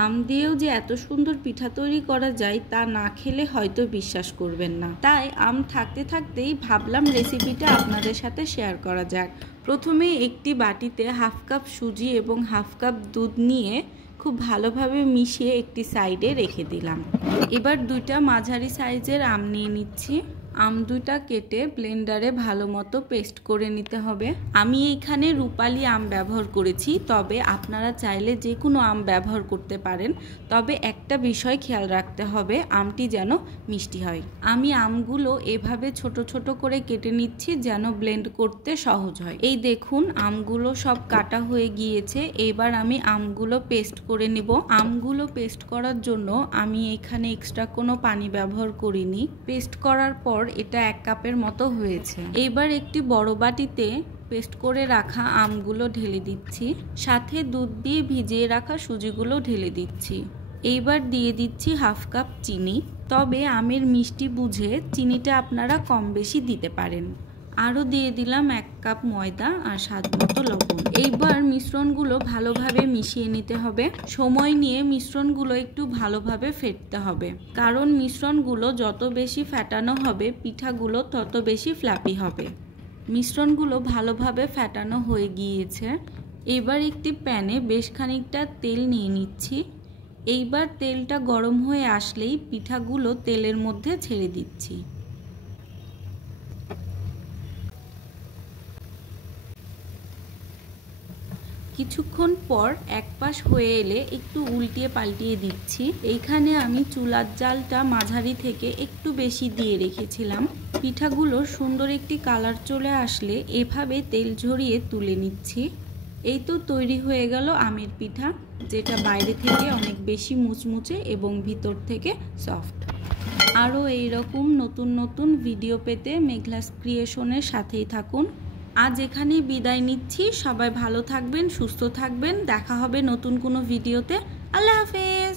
আম দিয়েও যে এত সুন্দর পিঠা তৈরি করা যায় তা না খেলে হয়তো বিশ্বাস করবেন না। তাই আম থাকতে থাকতেই ভাবলাম রেসিপিটা আপনাদের সাথে শেয়ার করা যাক। প্রথমে একটি বাটিতে হাফ কাপ সুজি এবং হাফ কাপ দুধ নিয়ে খুব ভালোভাবে মিশিয়ে একটি সাইডে রেখে দিলাম। এবার দুইটা মাঝারি সাইজের আম নিয়ে নিচ্ছি। আম দুইটা কেটে ব্লেন্ডারে ভালো মতো পেস্ট করে নিতে হবে। আমি এইখানে রূপালি আম ব্যবহার করেছি, তবে আপনারা চাইলে যে কোনো আম ব্যবহার করতে পারেন। তবে একটা বিষয় খেয়াল রাখতে হবে, আমটি যেন মিষ্টি হয়। আমি আমগুলো এভাবে ছোট ছোট করে কেটে নিচ্ছি যেন ব্লেন্ড করতে সহজ হয়। এই দেখুন আমগুলো সব কাটা হয়ে গিয়েছে। এবার আমি আমগুলো পেস্ট করে নিব। আমগুলো পেস্ট করার জন্য আমি এখানে এক্সট্রা কোনো পানি ব্যবহার করিনি। পেস্ট করার পর এটা 1 কাপের মতো হয়েছে। এবার একটি বড় বাটিতে পেস্ট করে রাখা আমগুলো ঢেলে দিচ্ছি, সাথে দুধ দিয়ে ভিজিয়ে রাখা সুজিগুলো ঢেলে দিচ্ছি। এইবার দিয়ে দিচ্ছি হাফ কাপ চিনি। তবে আমের মিষ্টি বুঝে চিনিটা আপনারা কম বেশি দিতে পারেন। আরও দিয়ে দিলাম 1 কাপ ময়দা আর স্বাদ মতো লবণ। এইবার মিশ্রণগুলো ভালোভাবে মিশিয়ে নিতে হবে। সময় নিয়ে মিশ্রণগুলো একটু ভালোভাবে ফেটতে হবে, কারণ মিশ্রণগুলো যত বেশি ফেটানো হবে পিঠাগুলো তত বেশি ফ্লাপি হবে। মিশ্রণগুলো ভালোভাবে ফেটানো হয়ে গিয়েছে। এবার একটি প্যানে বেশ খানিকটা তেল নিয়ে নিচ্ছি। এইবার তেলটা গরম হয়ে আসলেই পিঠাগুলো তেলের মধ্যে ছেড়ে দিচ্ছি। কিছুক্ষণ পর এক পাশ হয়ে এলে একটু উল্টিয়ে পাল্টিয়ে দিচ্ছি। এইখানে আমি চুলার জালটা মাঝারি থেকে একটু বেশি দিয়ে রেখেছিলাম। পিঠাগুলো সুন্দর একটি কালার চলে আসলে এভাবে তেল ঝরিয়ে তুলে নিচ্ছি। এই তো তৈরি হয়ে গেল আমের পিঠা, যেটা বাইরে থেকে অনেক বেশি মুচমুচে এবং ভিতর থেকে সফট। আরও এইরকম নতুন নতুন ভিডিও পেতে মেঘলাস ক্রিয়েশনের সাথেই থাকুন। আজ এখানেই বিদায় নিচ্ছি। সবাই ভালো থাকবেন, সুস্থ থাকবেন। দেখা হবে নতুন কোনো ভিডিওতে। আল্লাহ হাফেজ।